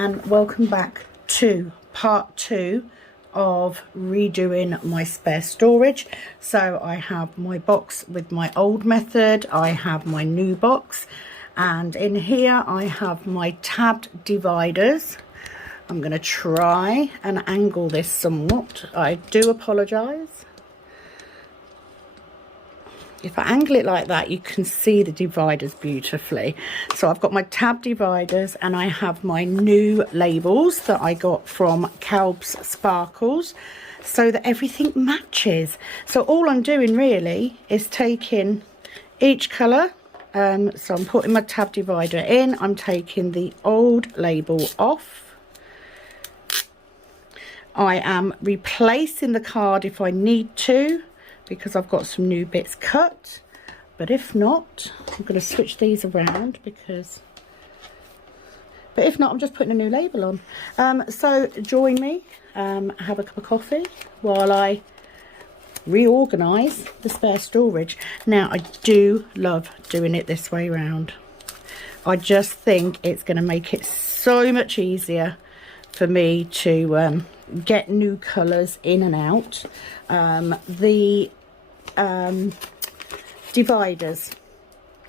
and welcome back to part 2 of redoing my spare storage. So I have my box with my old method, I have my new box, and in here I have my tabbed dividers. I'm going to try and angle this somewhat. I do apologise. If I angle it like that, you can see the dividers beautifully. So I've got my tab dividers and I have my new labels that I got from Calb's Sparkles so that everything matches. So all I'm doing really is taking each colour. So I'm putting my tab divider in. I'm taking the old label off. I am replacing the card if I need to, because I've got some new bits cut, but if not, I'm going to switch these around but if not, I'm just putting a new label on. So join me, have a cup of coffee while I reorganise the spare storage. Now, I do love doing it this way round. I just think it's going to make it so much easier for me to get new colours in and out. The dividers,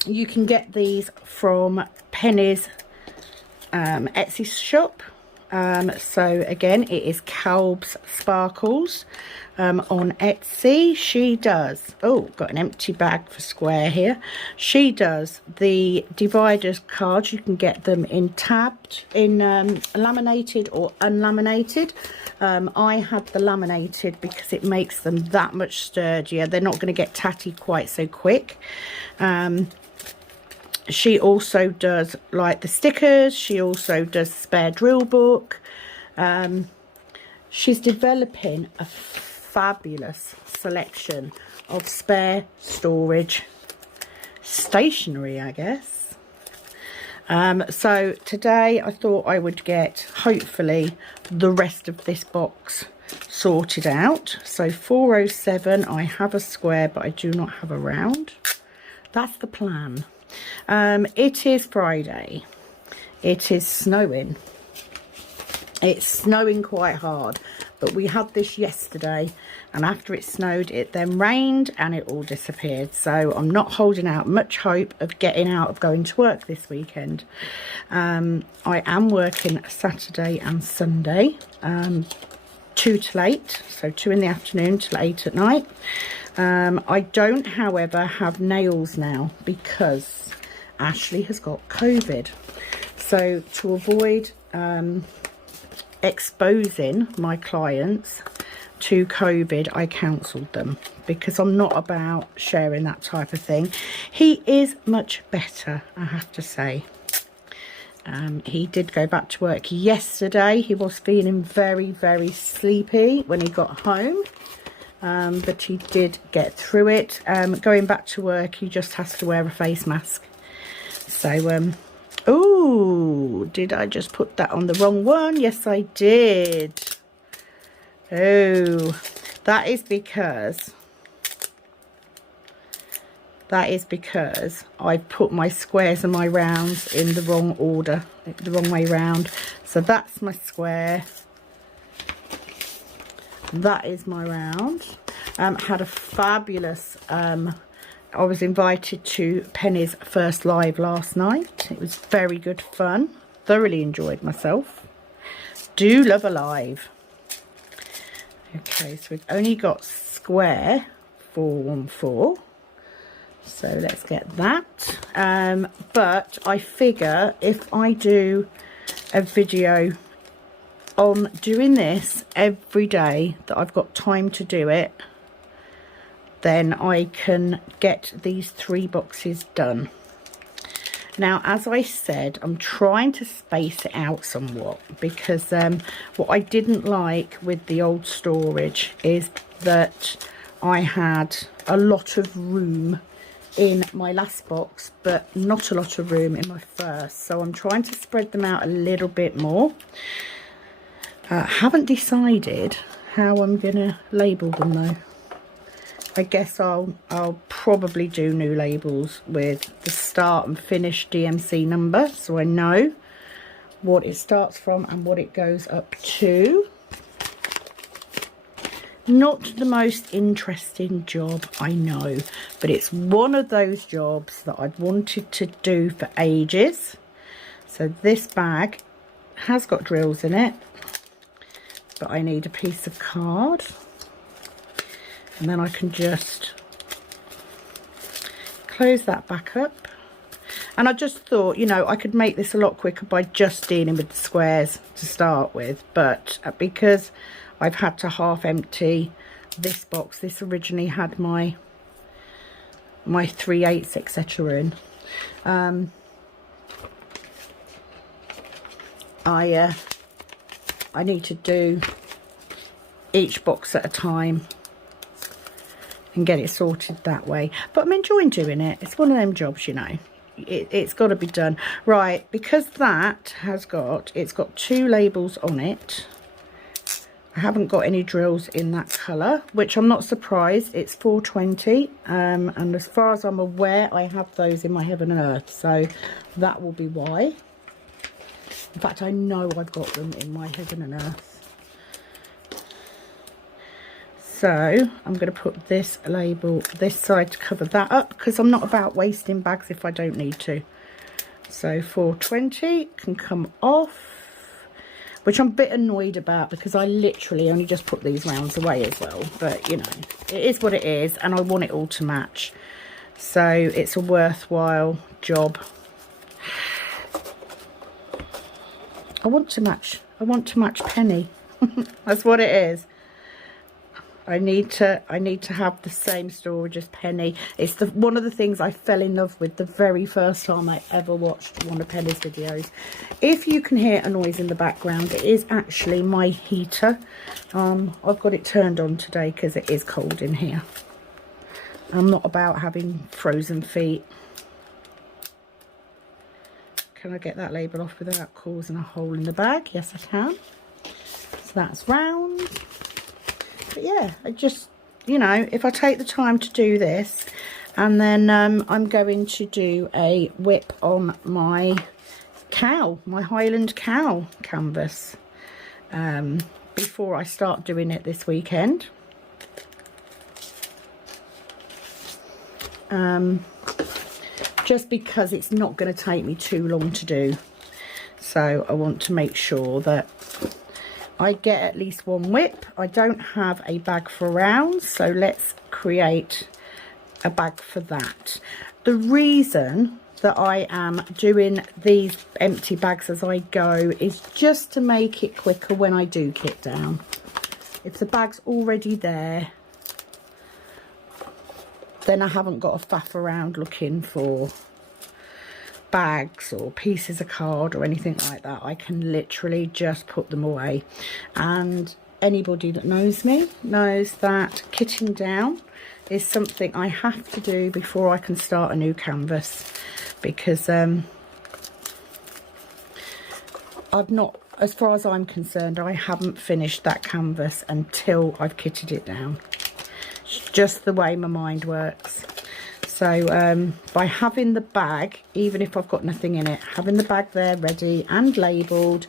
you can get these from Penny's Etsy shop. So again, it is Calb's Sparkles on Etsy. She does, oh, got an empty bag for square here. She does the dividers cards. You can get them in tabbed, in laminated or unlaminated. I have the laminated because it makes them that much sturdier. They're not going to get tatty quite so quick. She also does like the stickers. She also does spare drill book. She's developing a fabulous selection of spare storage stationery, I guess. So today I thought I would get hopefully the rest of this box sorted out. So 407, I have a square but I do not have a round. That's the plan. It is Friday. It is snowing. It's snowing quite hard, but we had this yesterday, and after it snowed it then rained and it all disappeared. So I'm not holding out much hope of getting out of going to work this weekend. I am working Saturday and Sunday, 2 till 8, so 2 in the afternoon till 8 at night. I don't, however, have nails now because Ashley has got COVID. So to avoid exposing my clients to COVID, I cancelled them because I'm not about sharing that type of thing. He is much better, I have to say. He did go back to work yesterday. He was feeling very, very sleepy when he got home. But he did get through it. Going back to work, he just has to wear a face mask. So, oh, did I just put that on the wrong one? Yes, I did. Oh, that is because I put my squares and my rounds in the wrong order, the wrong way round. So that's my square. That is my round. Had a fabulous, I was invited to Penny's first live last night. It was very good fun. Thoroughly enjoyed myself. Do love a live. Okay, so we've only got square 414. So let's get that. But I figure if I do a video on doing this every day that I've got time to do it, then I can get these 3 boxes done. Now, as I said, I'm trying to space it out somewhat because what I didn't like with the old storage is that I had a lot of room in my last box but not a lot of room in my first. So I'm trying to spread them out a little bit more. Haven't decided how I'm gonna label them though. I guess I'll probably do new labels with the start and finish DMC number, so I know what it starts from and what it goes up to. Not the most interesting job, I know, but it's one of those jobs that I've wanted to do for ages. So this bag has got drills in it, but I need a piece of card, and then I can just close that back up. And I just thought, you know, I could make this a lot quicker by just dealing with the squares to start with, but because I've had to half empty this box, this originally had my 3/8 etc in, I need to do each box at a time and get it sorted that way. But I'm enjoying doing it. It's one of them jobs, you know. It's got to be done. Right, because that has got, it's got 2 labels on it. I haven't got any drills in that colour, which I'm not surprised. It's 420, and as far as I'm aware, I have those in my Heaven and Earth, so that will be why. In fact, I know I've got them in my Heaven and Earth. So I'm going to put this label this side to cover that up, because I'm not about wasting bags if I don't need to. So 420 can come off, which I'm a bit annoyed about because I literally only just put these rounds away as well. But, you know, it is what it is, and I want it all to match. So it's a worthwhile job. I want to match Penny. That's what it is. I need to have the same storage as Penny. It's one of the things I fell in love with the very first time I ever watched one of Penny's videos. If you can hear a noise in the background, it is actually my heater. I've got it turned on today because it is cold in here. I'm not about having frozen feet. Can I get that label off without causing a hole in the bag? Yes, I can. So that's round. But yeah, I just, you know, if I take the time to do this, and then I'm going to do a whip on my cow, my Highland cow canvas, before I start doing it this weekend. Just because it's not going to take me too long to do. So I want to make sure that I get at least one whip. I don't have a bag for rounds, so let's create a bag for that. The reason that I am doing these empty bags as I go is just to make it quicker when I do kit down. If the bag's already there, then I haven't got to faff around looking for bags or pieces of card or anything like that. I can literally just put them away. And anybody that knows me knows that kitting down is something I have to do before I can start a new canvas, because I've not, as far as I'm concerned, I haven't finished that canvas until I've kitted it down. It's just the way my mind works. So by having the bag, even if I've got nothing in it, having the bag there ready and labelled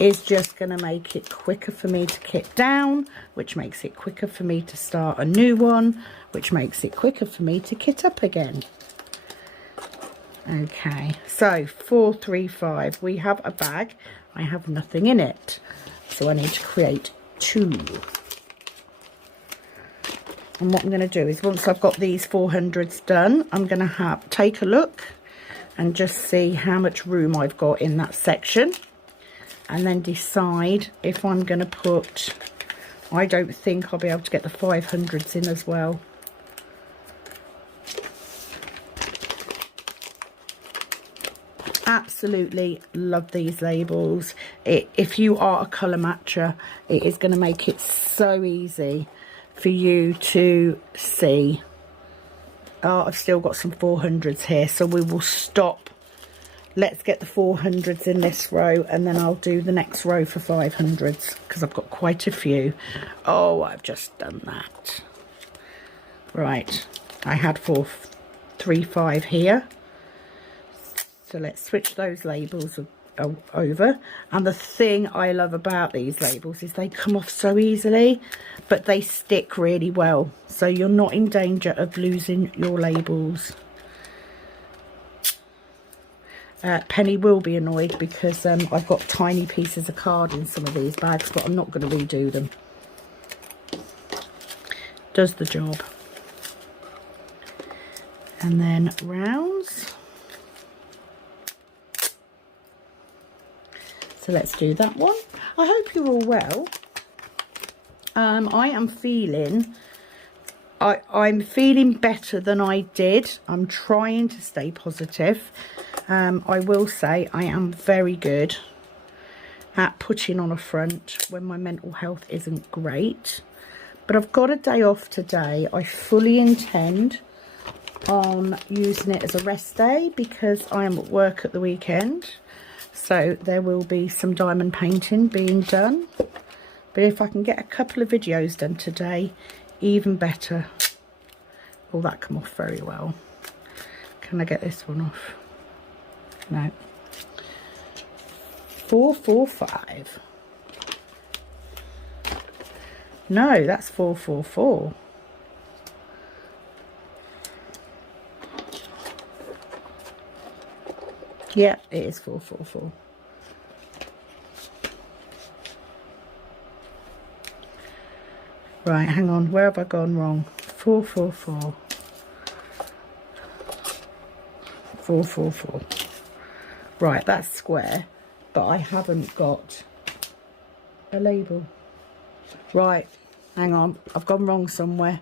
is just going to make it quicker for me to kit down, which makes it quicker for me to start a new one, which makes it quicker for me to kit up again. Okay, so 435, we have a bag. I have nothing in it, so I need to create 2. And what I'm going to do is, once I've got these 400s done, I'm going to take a look and just see how much room I've got in that section, and then decide if I'm going to put, I don't think I'll be able to get the 500s in as well. Absolutely love these labels. If you are a colour matcher, it is going to make it so easy for you to see. Oh, I've still got some 400s here, so we will stop. Let's get the 400s in this row, and then I'll do the next row for 500s, because I've got quite a few. Oh, I've just done that. Right, I had 435 here, so let's switch those labels over. And the thing I love about these labels is they come off so easily, but they stick really well, so you're not in danger of losing your labels. Penny will be annoyed because I've got tiny pieces of card in some of these bags, but I'm not going to redo them. Does the job. And then rounds. So let's do that one. I hope you're all well. I am feeling, I'm feeling better than I did. I'm trying to stay positive. I will say I am very good at putting on a front when my mental health isn't great. But I've got a day off today. I fully intend on using it as a rest day because I am at work at the weekend. So there will be some diamond painting being done. But if I can get a couple of videos done today, even better. Will that come off very well? Can I get this one off? No. 445. No, that's 444. Yeah, it is 444. Right, hang on. Where have I gone wrong? 444. 444. Right, that's square, but I haven't got a label. Right, hang on. I've gone wrong somewhere.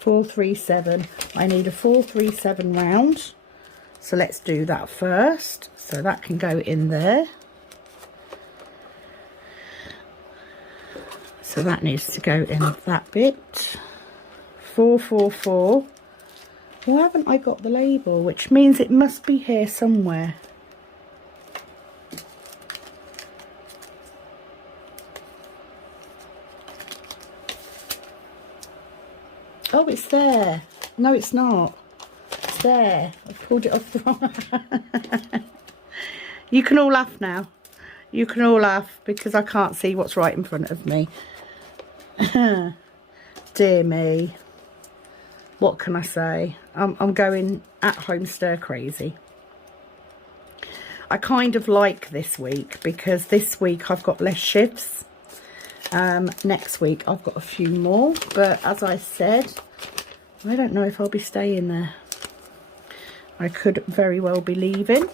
437. I need a 437 round. So let's do that first. So that can go in there. So that needs to go in that bit. 444. Why haven't I got the label? Which means it must be here somewhere. Oh, it's there. No, it's not. It's there. I pulled it off the wrong. You can all laugh now. You can all laugh because I can't see what's right in front of me. Dear me. What can I say? I'm going at home stir crazy. I kind of like this week because this week I've got less shifts. Next week I've got a few more, but as I said, I don't know if I'll be staying there. I could very well be leaving.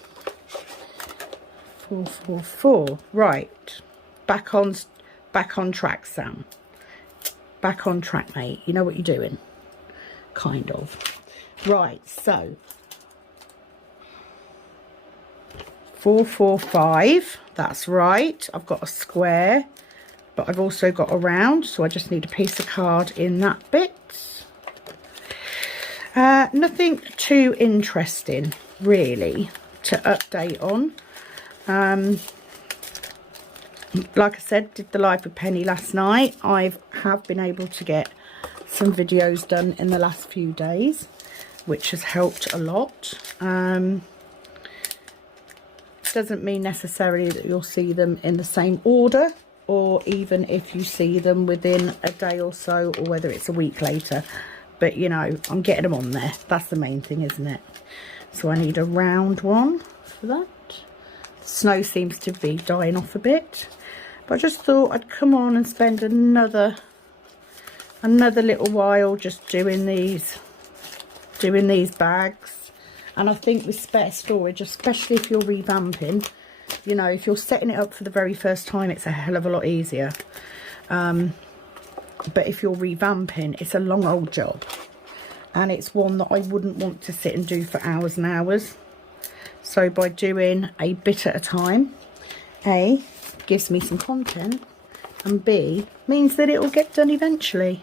444. Right, back on track, Sam. Back on track, mate. You know what you're doing, kind of. Right, so 445. That's right. I've got a square. But I've also got a round, so I just need a piece of card in that bit. Nothing too interesting, really, to update on. Like I said, did the live with Penny last night. I have been able to get some videos done in the last few days, which has helped a lot. Doesn't mean necessarily that you'll see them in the same order, or even if you see them within a day or so, or whether it's a week later. But, you know, I'm getting them on there. That's the main thing, isn't it? So I need a round one for that. Snow seems to be dying off a bit. But I just thought I'd come on and spend another little while just doing these bags. And I think with spare storage, especially if you're revamping, you know, if you're setting it up for the very first time, it's a hell of a lot easier. But if you're revamping, it's a long old job. And it's one that I wouldn't want to sit and do for hours and hours. So by doing a bit at a time, A, gives me some content, and B, means that it will get done eventually.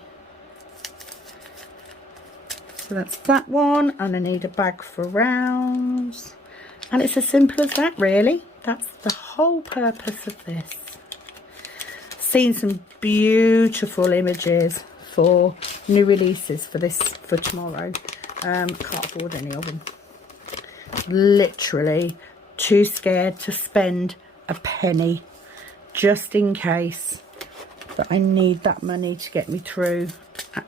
So that's that one, and I need a bag for rounds. And it's as simple as that, really. That's the whole purpose of this. Seen some beautiful images for new releases for tomorrow. Can't afford any of them. Literally too scared to spend a penny, just in case that I need that money to get me through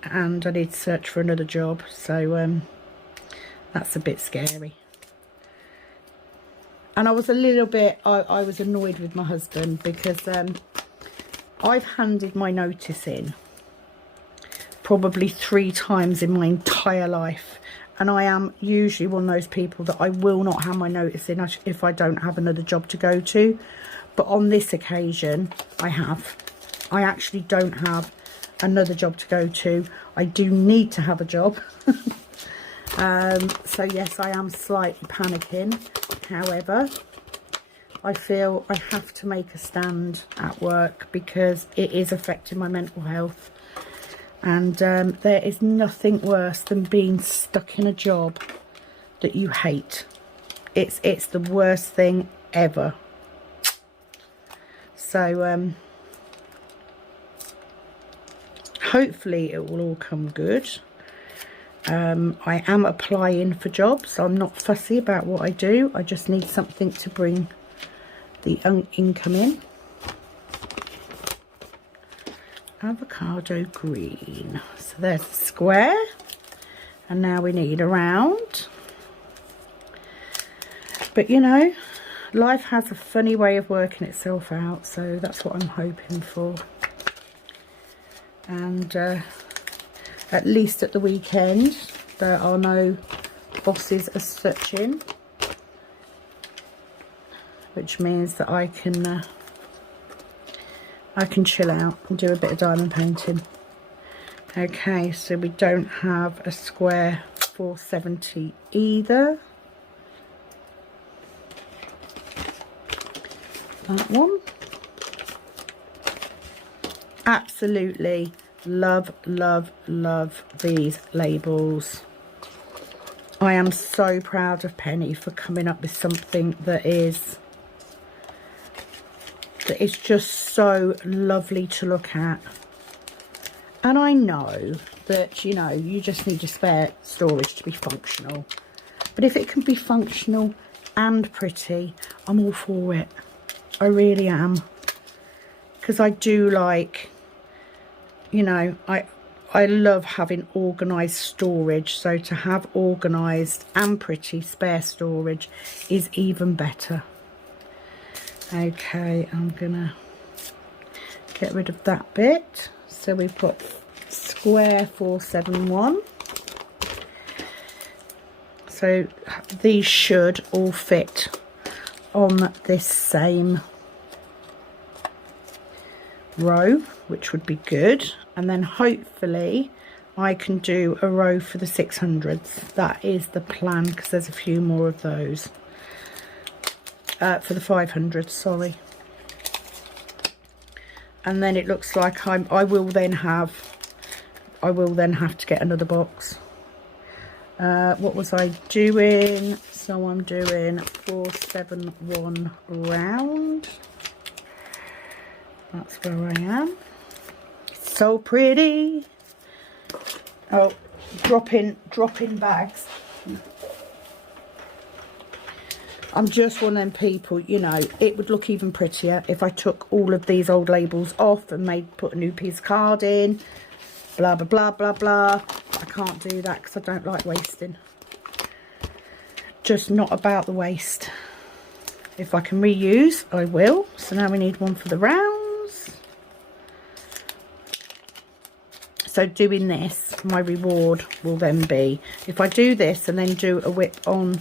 and I need to search for another job. So that's a bit scary. And I was a little bit, I was annoyed with my husband because I've handed my notice in probably 3 times in my entire life. And I am usually one of those people that I will not hand my notice in if I don't have another job to go to. But on this occasion, I have. I actually don't have another job to go to. I do need to have a job. So yes, I am slightly panicking. However, I feel I have to make a stand at work because it is affecting my mental health. And there is nothing worse than being stuck in a job that you hate. It's the worst thing ever. So hopefully it will all come good. I am applying for jobs. I'm not fussy about what I do. I just need something to bring the income in. Avocado green. So there's the square. And now we need a round. But you know, life has a funny way of working itself out. So that's what I'm hoping for. And at least at the weekend, there are no bosses as such in. Which means that I can chill out and do a bit of diamond painting. Okay, so we don't have a square 470 either. That one. Absolutely love, love, love these labels. I am so proud of Penny for coming up with something that is just so lovely to look at. And I know that, you know, you just need your spare storage to be functional. But if it can be functional and pretty, I'm all for it. I really am. Because I do like, you know, I love having organised storage. So to have organised and pretty spare storage is even better. Okay, I'm gonna get rid of that bit. So we've got square 471. So these should all fit on this same row, which would be good. And then hopefully I can do a row for the 600s. That is the plan, because there's a few more of those. For the 500s, sorry. And then it looks like I will then have to get another box. What was I doing? So I'm doing 471 round. That's where I am. So pretty. Oh, dropping bags. I'm just one of them people, you know, it would look even prettier if I took all of these old labels off and put a new piece of card in, blah, blah, blah, blah, blah. I can't do that because I don't like wasting. Just not about the waste. If I can reuse, I will. So now we need one for the rounds. So doing this, my reward will then be, if I do this and then do a whip on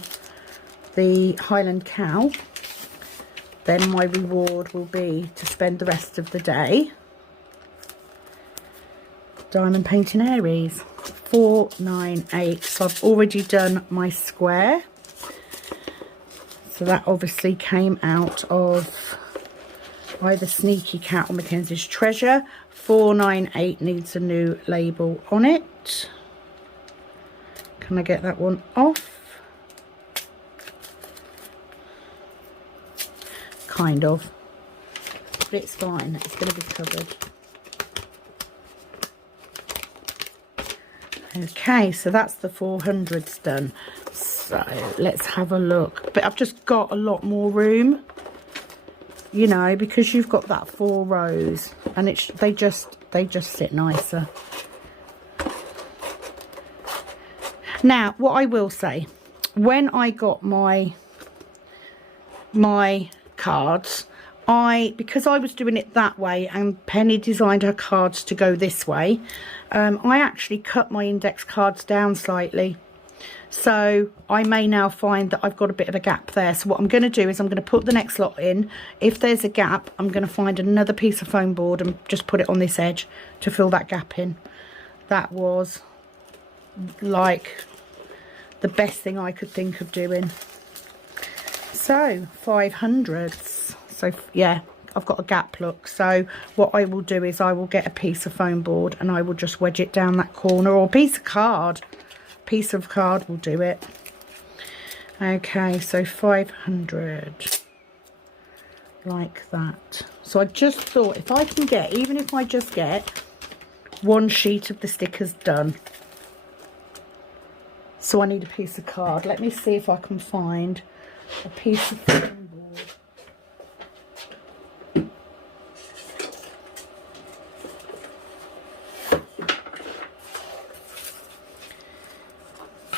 the Highland Cow, then my reward will be to spend the rest of the day diamond painting Aries. 498. So I've already done my square. So that obviously came out of either Sneaky Cat or Mackenzie's Treasure. 498 needs a new label on it. Can I get that one off? Kind of, but it's fine, it's going to be covered. Okay, so that's the 400s done. So let's have a look. But I've just got a lot more room, you know, because you've got that 4 rows, and they just sit nicer. Now, what I will say, when I got my cards, because I was doing it that way and Penny designed her cards to go this way, I actually cut my index cards down slightly. So I may now find that I've got a bit of a gap there. So what I'm going to do is I'm going to put the next lot in. If there's a gap, I'm going to find another piece of foam board and just put it on this edge to fill that gap in. That was like the best thing I could think of doing. So 500s. So yeah, I've got a gap, look. So what I will do is I will get a piece of foam board and I will just wedge it down that corner, or a piece of card. Piece of card will do it. Okay, so 500 like that. So I just thought, if I can get, even if I just get 1 sheet of the stickers done. So I need a piece of card. Let me see if I can find a piece of foam board.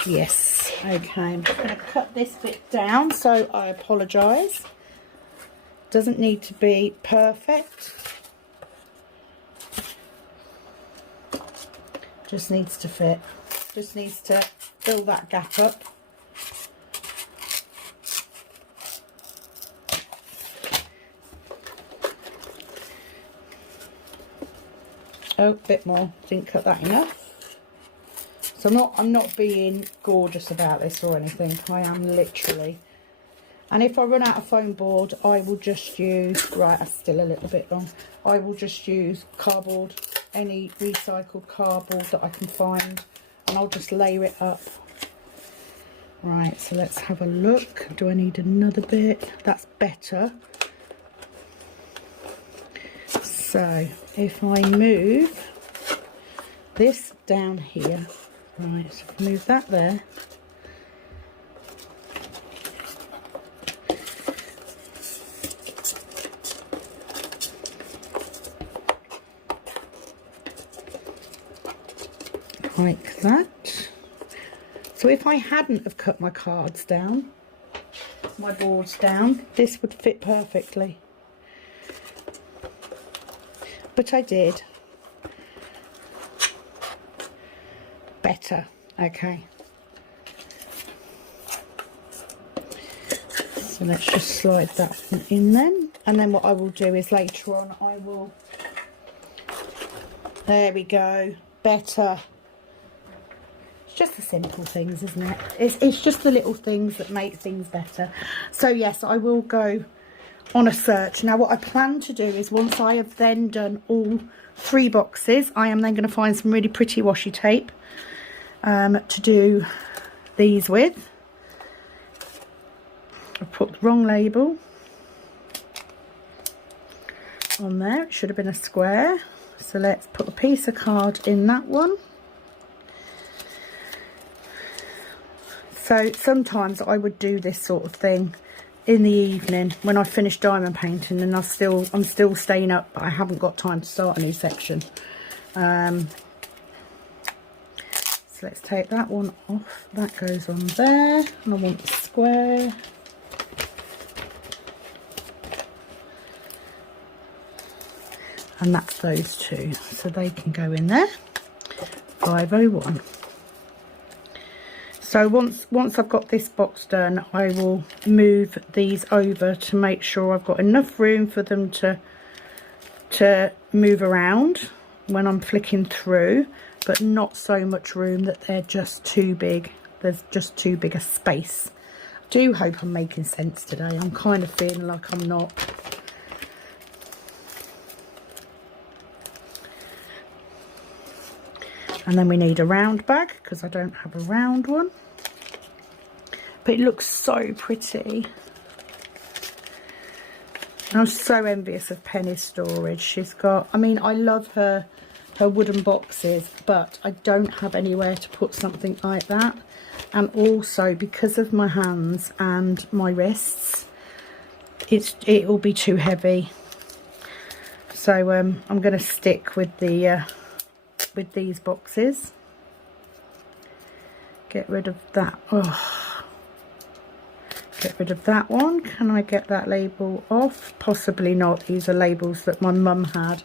Yes, okay, I'm just going to cut this bit down, so I apologise. Doesn't need to be perfect. Just needs to fit. Just needs to fill that gap up. Oh, a bit more. Didn't cut that enough. So I'm not being gorgeous about this or anything. I am literally. And if I run out of foam board, I will just use, right, that's still a little bit long. I will just use cardboard, any recycled cardboard that I can find, and I'll just layer it up. Right, so let's have a look. Do I need another bit? That's better. So if I move this down here, right, so move that there. Like that. So if I hadn't have cut my cards down, my boards down, this would fit perfectly. But I did. Better. Okay. So let's just slide that one in then. And then what I will do is later on I will... There we go. Better. It's just the simple things, isn't it? It's just the little things that make things better. So yes, I will go on a search. Now what I plan to do is, once I have then done all 3 boxes, I am then going to find some really pretty washi tape to do these with. I've put the wrong label on there. It should have been a square. So let's put a piece of card in that one. So sometimes I would do this sort of thing in the evening when I finish diamond painting, and I'm still staying up, but I haven't got time to start a new section. So let's take that one off. That goes on there, and I want the square. And that's those 2, so they can go in there. 501. So once I've got this box done, I will move these over to make sure I've got enough room for them to move around when I'm flicking through, but not so much room that they're just too big. There's just too big a space. I do hope I'm making sense today. I'm kind of feeling like I'm not. And then we need a round bag, because I don't have a round one. But it looks so pretty. I'm so envious of Penny's storage. She's got, I mean, I love her her wooden boxes, but I don't have anywhere to put something like that. And also because of my hands and my wrists, it will be too heavy. So I'm going to stick with the with these boxes. Get rid of that. Oh, get rid of that one. Can I get that label off? Possibly not. These are labels that my mum had.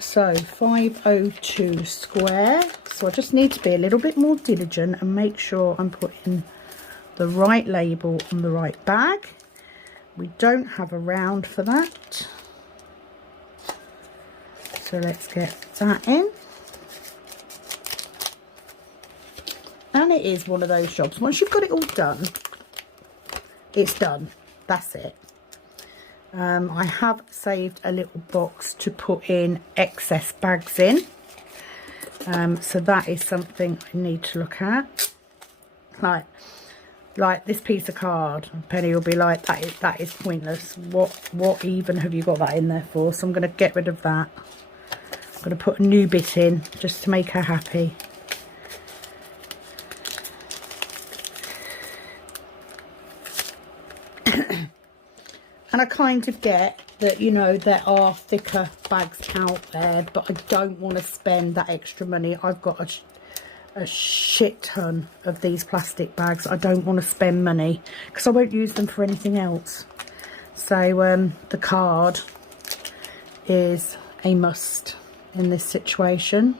So 502 square. So I just need to be a little bit more diligent and make sure I'm putting the right label on the right bag. We don't have a round for that. So let's get that in. And it is one of those jobs. Once you've got it all done, it's done. That's it. I have saved a little box to put in excess bags in. So that is something I need to look at. Like this piece of card. Penny will be like, that is pointless. What even have you got that in there for? So I'm going to get rid of that. I'm going to put a new bit in just to make her happy. And I kind of get that, you know, there are thicker bags out there, but I don't want to spend that extra money. I've got a shit ton of these plastic bags. I don't want to spend money because I won't use them for anything else. So the card is a must in this situation.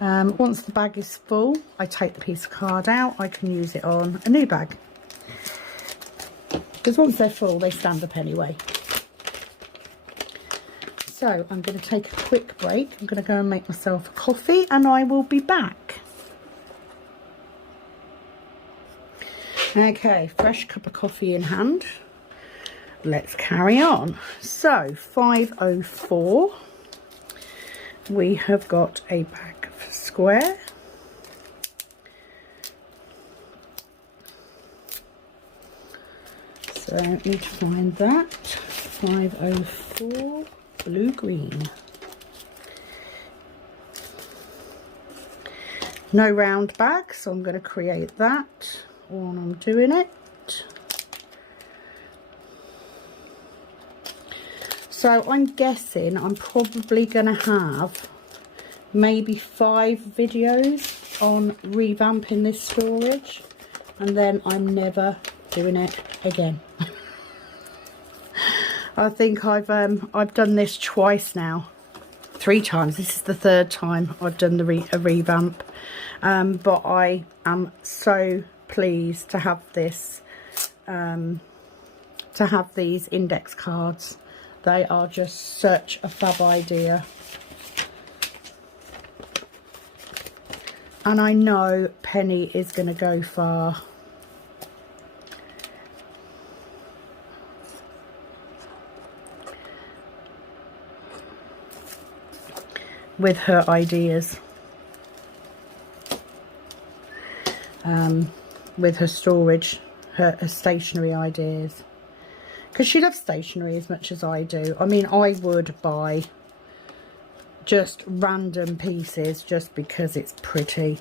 Once the bag is full, I take the piece of card out. I can use it on a new bag. Because once they're full, they stand up anyway. So I'm going to take a quick break. I'm going to go and make myself a coffee and I will be back. Okay, fresh cup of coffee in hand. Let's carry on. So 504. We have got a bag of square. So I need to find that. 504 blue green. No round bag, so I'm going to create that while I'm doing it. So I'm guessing I'm probably going to have maybe 5 videos on revamping this storage, and then I'm never doing it again. I think I've done this twice now, 3 times. This is the 3rd time I've done a revamp, but I am so pleased to have this, to have these index cards. They are just such a fab idea, and I know Penny is going to go far. With her ideas, with her storage, her stationery ideas, because she loves stationery as much as I do. I mean, I would buy just random pieces just because it's pretty.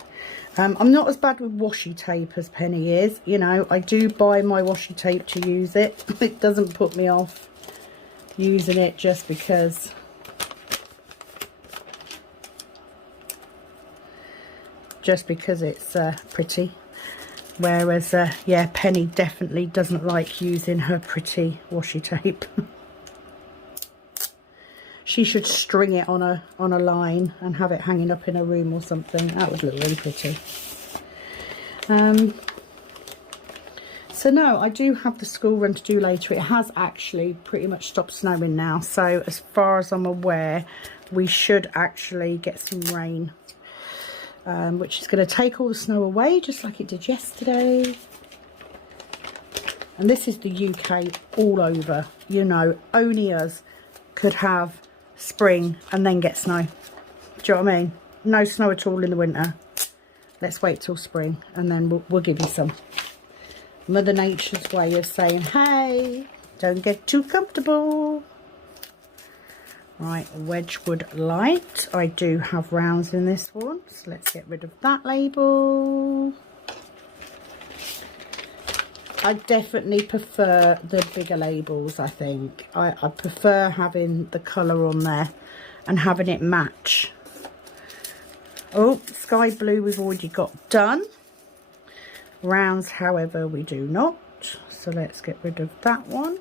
I'm not as bad with washi tape as Penny is. You know, I do buy my washi tape to use it. It doesn't put me off using it just because it's pretty. Whereas yeah, Penny definitely doesn't like using her pretty washi tape. She should string it on a line and have it hanging up in her room or something. That would look really pretty. So no, I do have the school run to do later. It has actually pretty much stopped snowing now, so as far as I'm aware, we should actually get some rain, which is going to take all the snow away just like it did yesterday. And this is the UK all over, you know. Only us could have spring and then get snow. Do you know what I mean? No snow at all in the winter. Let's wait till spring and then we'll give you some. Mother Nature's way of saying, hey, don't get too comfortable. Right, Wedgwood Light. I do have rounds in this one, so let's get rid of that label. I definitely prefer the bigger labels, I think. I prefer having the colour on there and having it match. Oh, sky blue we've already got done. Rounds, however, we do not. So let's get rid of that one.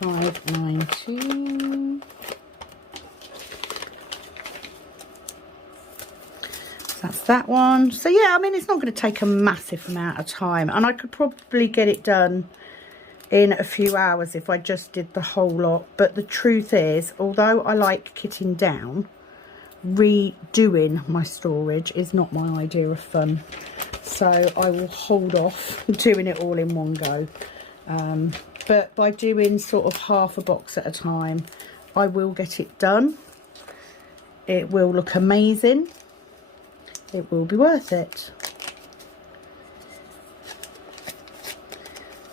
£5.19. That's that one. So yeah, I mean, it's not going to take a massive amount of time, and I could probably get it done in a few hours if I just did the whole lot. But the truth is, although I like kitting down, redoing my storage is not my idea of fun. So I will hold off doing it all in one go. But by doing sort of half a box at a time, I will get it done. It will look amazing. It will be worth it.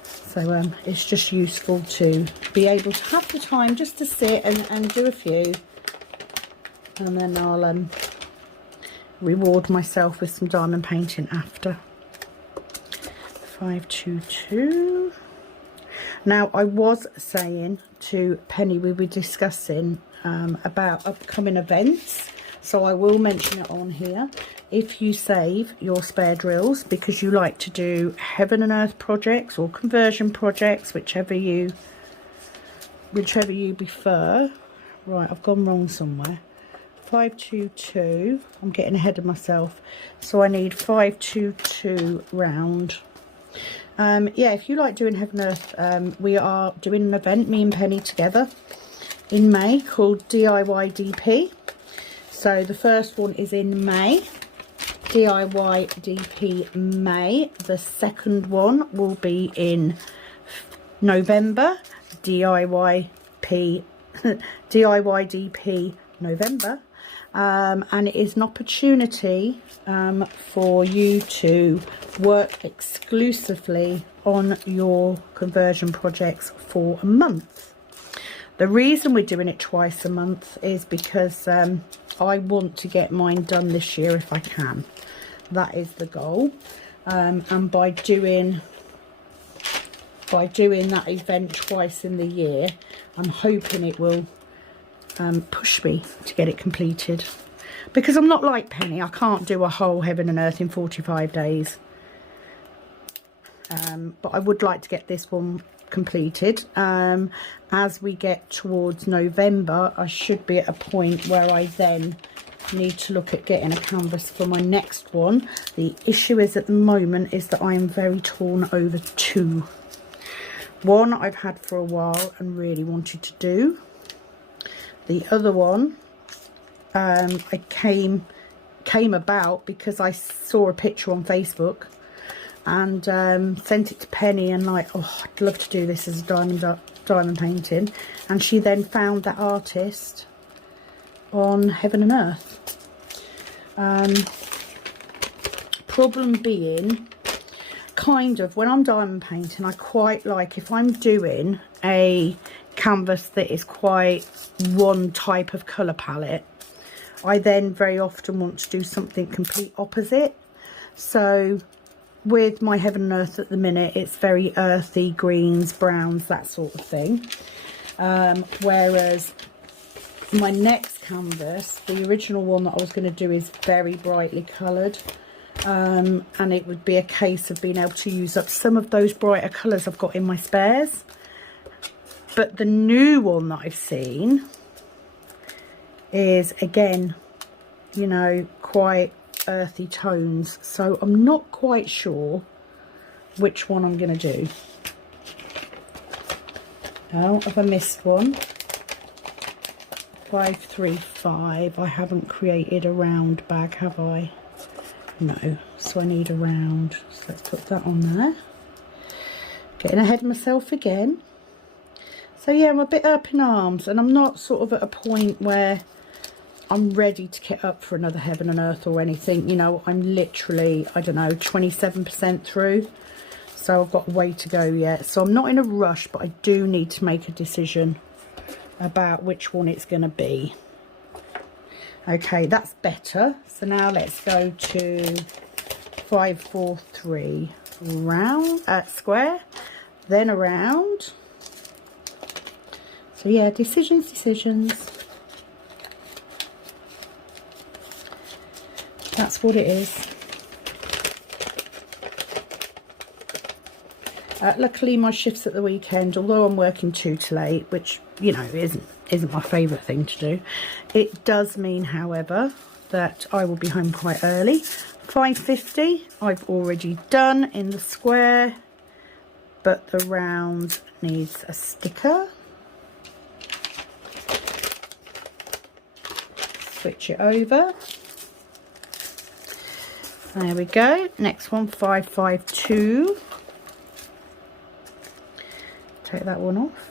So it's just useful to be able to have the time just to sit and do a few. And then I'll reward myself with some diamond painting after. 522. Now, I was saying to Penny we were discussing about upcoming events, so I will mention it on here. If you save your spare drills because you like to do heaven and earth projects or conversion projects, whichever you prefer. Right, I've gone wrong somewhere. 522. I'm getting ahead of myself. So I need 522 round. Yeah, if you like doing heaven and earth, we are doing an event, me and Penny together, in May called DIY DP. So the first one is in May, DIY DP May. The second one will be in November, DIY DP November. And it is an opportunity for you to work exclusively on your conversion projects for a month. The reason we're doing it twice a month is because I want to get mine done this year if I can. That is the goal. And by doing that event twice in the year, I'm hoping it will push me to get it completed, because I'm not like Penny. I can't do a whole heaven and earth in 45 days, but I would like to get this one completed. As we get towards November, I should be at a point where I then need to look at getting a canvas for my next one. The issue is at the moment is that I am very torn over two. One I've had for a while and really wanted to do. The other one I came about because I saw a picture on Facebook and sent it to Penny and like, oh, I'd love to do this as a diamond painting. And she then found that artist on Heaven and Earth. Problem being, kind of, when I'm diamond painting, I quite like, if I'm doing a canvas that is quite one type of colour palette, I then very often want to do something complete opposite. So with my Heaven and Earth at the minute, it's very earthy, greens, browns, that sort of thing. Whereas my next canvas, the original one that I was going to do, is very brightly coloured. And it would be a case of being able to use up some of those brighter colours I've got in my spares. But the new one that I've seen is, again, you know, quite earthy tones. So I'm not quite sure which one I'm going to do. Oh, have I missed one? 535. I haven't created a round bag, have I? No. So I need a round. So let's put that on there. Getting ahead of myself again. So yeah, I'm a bit up in arms, and I'm not sort of at a point where I'm ready to get up for another Heaven and Earth or anything. You know, I'm literally, I don't know, 27% through. so I've got a way to go yet. So I'm not in a rush, but I do need to make a decision about which one it's going to be. Okay, that's better. So now let's go to 5, 4, 3 round, square, then around. So yeah, decisions. That's what it is. Luckily my shift's at the weekend, although I'm working 2 till 8, which, you know, isn't my favourite thing to do. It does mean, however, that I will be home quite early. 5:50 I've already done in the square, but the round needs a sticker. Switch it over. There we go. Next one, 552. Take that one off.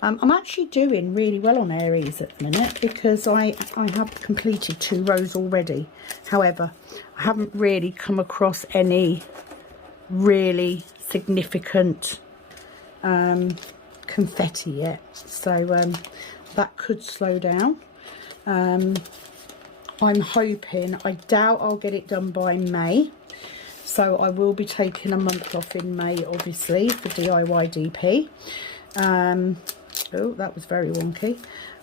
I'm actually doing really well on Aries at the minute because I have completed 2 rows already. However, I haven't really come across any really significant confetti yet. So that could slow down. I'm hoping, I doubt I'll get it done by May. So I will be taking a month off in May, obviously, for DIY DP. Oh, that was very wonky.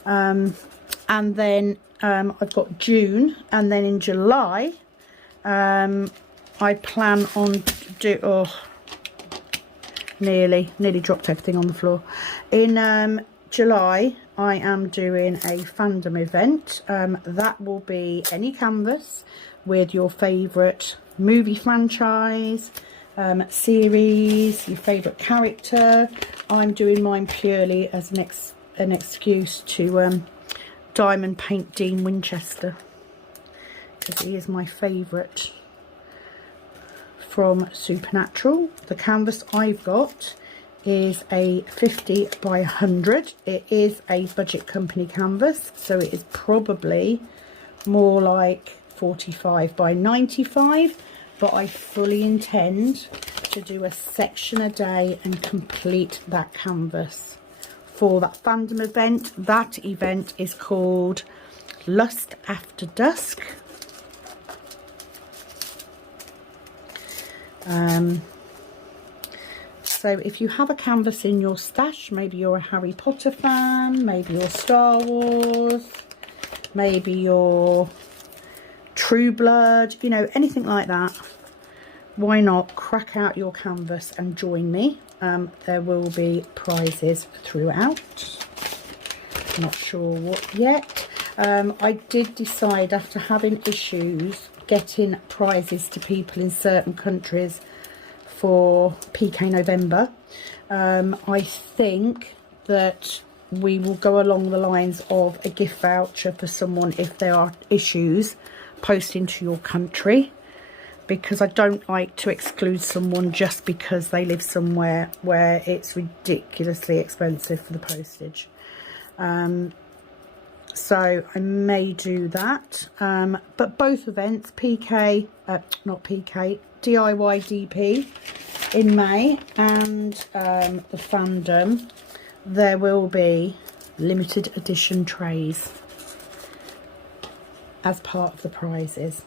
And then I've got June, and then in July, I plan on nearly dropped everything on the floor. In July, I am doing a fandom event. That will be any canvas with your favourite movie franchise, series, your favourite character. I'm doing mine purely as an excuse to diamond paint Dean Winchester, because he is my favourite from Supernatural. The canvas I've got is a 50 by 100. It is a budget company canvas, so it is probably more like 45 by 95, but I fully intend to do a section a day and complete that canvas for that fandom event. That event is called Lust After Dusk. So if you have a canvas in your stash, maybe you're a Harry Potter fan, maybe you're Star Wars, maybe you're True Blood, you know, anything like that, why not crack out your canvas and join me? There will be prizes throughout. Not sure what yet. I did decide, after having issues getting prizes to people in certain countries for PK November, I think that we will go along the lines of a gift voucher for someone if there are issues posting to your country, because I don't like to exclude someone just because they live somewhere where it's ridiculously expensive for the postage. So I may do that, but both events, DIY DP in May and the fandom, there will be limited edition trays as part of the prizes.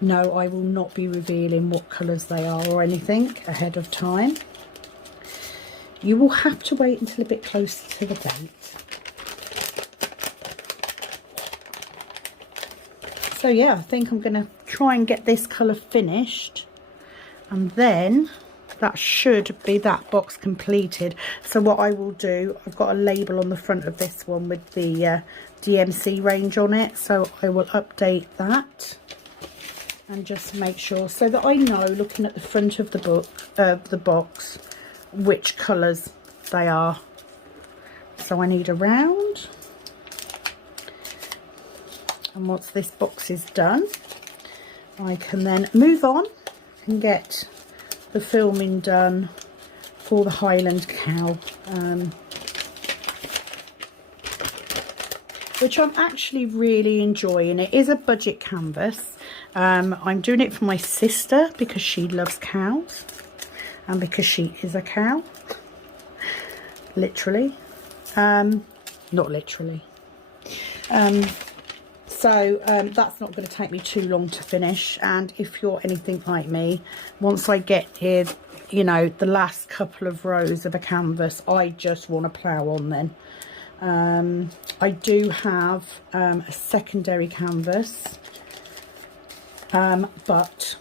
No, I will not be revealing what colours they are or anything ahead of time. You will have to wait until a bit closer to the date. So yeah, I think I'm going to try and get this colour finished, and then that should be that box completed. So what I will do, I've got a label on the front of this one with the DMC range on it, so I will update that and just make sure, so that I know, looking at the front of the box, which colours they are. So I need a round, and once this box is done, I can then move on and get the filming done for the Highland Cow, which I'm actually really enjoying. It is a budget canvas, I'm doing it for my sister because she loves cows and because she is a cow, literally, not literally. So that's not going to take me too long to finish. And if you're anything like me, once I get here, you know, the last couple of rows of a canvas, I just want to plough on then. I do have a secondary canvas, but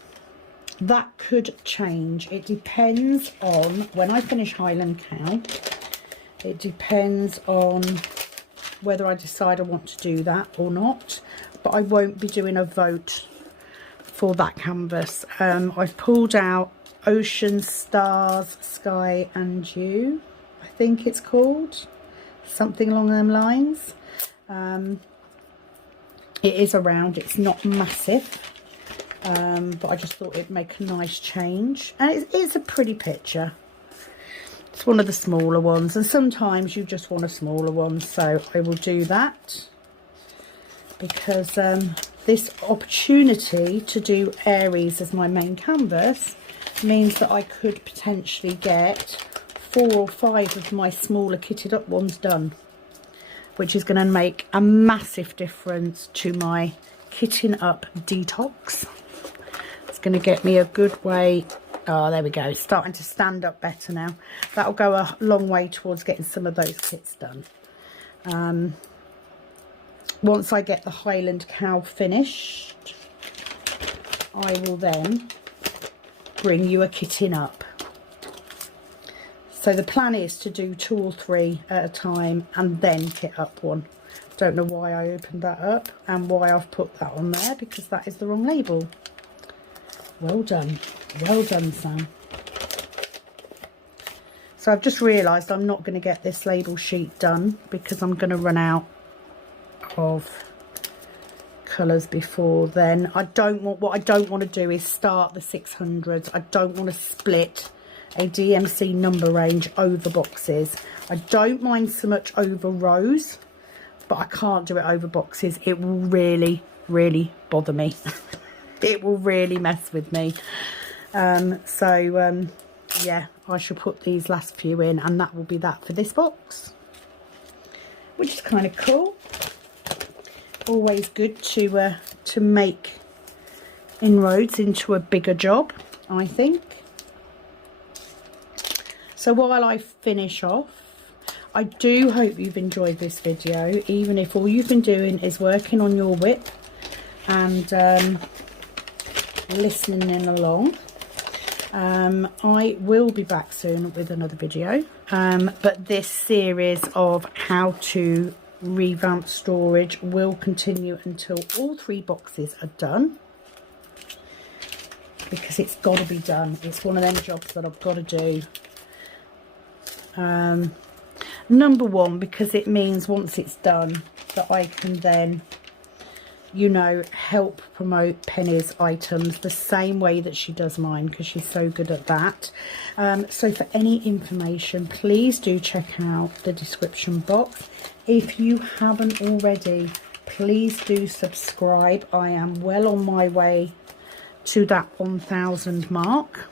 that could change. It depends on when I finish Highland Cow. It depends on whether I decide I want to do that or not, but I won't be doing a vote for that canvas. I've pulled out Ocean, Stars, Sky and You, I think it's called, something along them lines. It is a round, it's not massive, but I just thought it'd make a nice change, and it's a pretty picture. It's one of the smaller ones, and sometimes you just want a smaller one, so I will do that because this opportunity to do Aries as my main canvas means that I could potentially get 4 or 5 of my smaller kitted up ones done, which is going to make a massive difference to my kitting up detox. It's going to get me a good way. Oh, there we go. It's starting to stand up better now. That'll go a long way towards getting some of those kits done. Once I get the Highland Cow finished, I will then bring you a kitting up. So the plan is to do 2 or 3 at a time and then kit up one. Don't know why I opened that up and why I've put that on there, because that is the wrong label. Well done. Well done, Sam. So I've just realised I'm not going to get this label sheet done because I'm going to run out of colours before then. What I don't want to do is start the 600s. I don't want to split a DMC number range over boxes. I don't mind so much over rows, but I can't do it over boxes. It will really, really bother me. It will really mess with me. Yeah, I shall put these last few in, and that will be that for this box, which is kind of cool. Always good to make inroads into a bigger job, I think. So while I finish off, I do hope you've enjoyed this video, even if all you've been doing is working on your whip and listening in along. I will be back soon with another video, but this series of how to revamp storage will continue until all 3 boxes are done, because it's got to be done. It's one of them jobs that I've got to do. Number 1, because it means once it's done that I can then, you know, help promote Penny's items the same way that she does mine, because she's so good at that. So for any information, please do check out the description box. If you haven't already, please do subscribe. I am well on my way to that 1000 mark.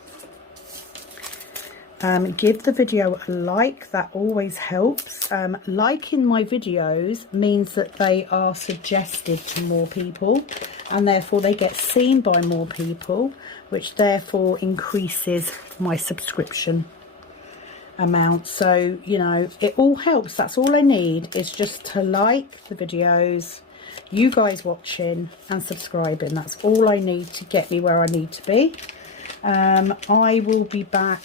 Give the video a like, that always helps. Liking my videos means that they are suggested to more people, and therefore they get seen by more people, which therefore increases my subscription amount. So, you know, it all helps. That's all I need, is just to like the videos, you guys watching and subscribing. That's all I need to get me where I need to be. I will be back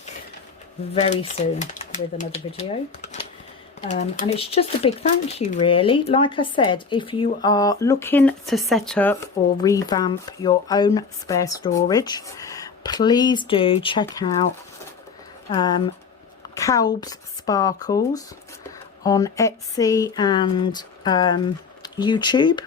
very soon with another video, and it's just a big thank you, really. Like I said, if you are looking to set up or revamp your own spare storage, please do check out Calb's Sparkles on Etsy and YouTube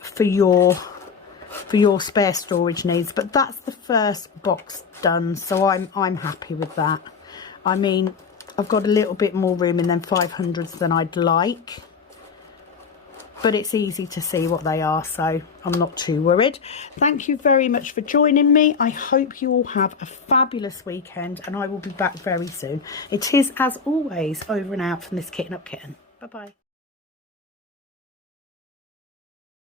for your spare storage needs. But that's the first box done, so I'm happy with that. I mean, I've got a little bit more room in them 500s than I'd like, but it's easy to see what they are, so I'm not too worried. Thank you very much for joining me. I hope you all have a fabulous weekend, and I will be back very soon. It is, as always, over and out from this Kitten Up Kitten. Bye bye.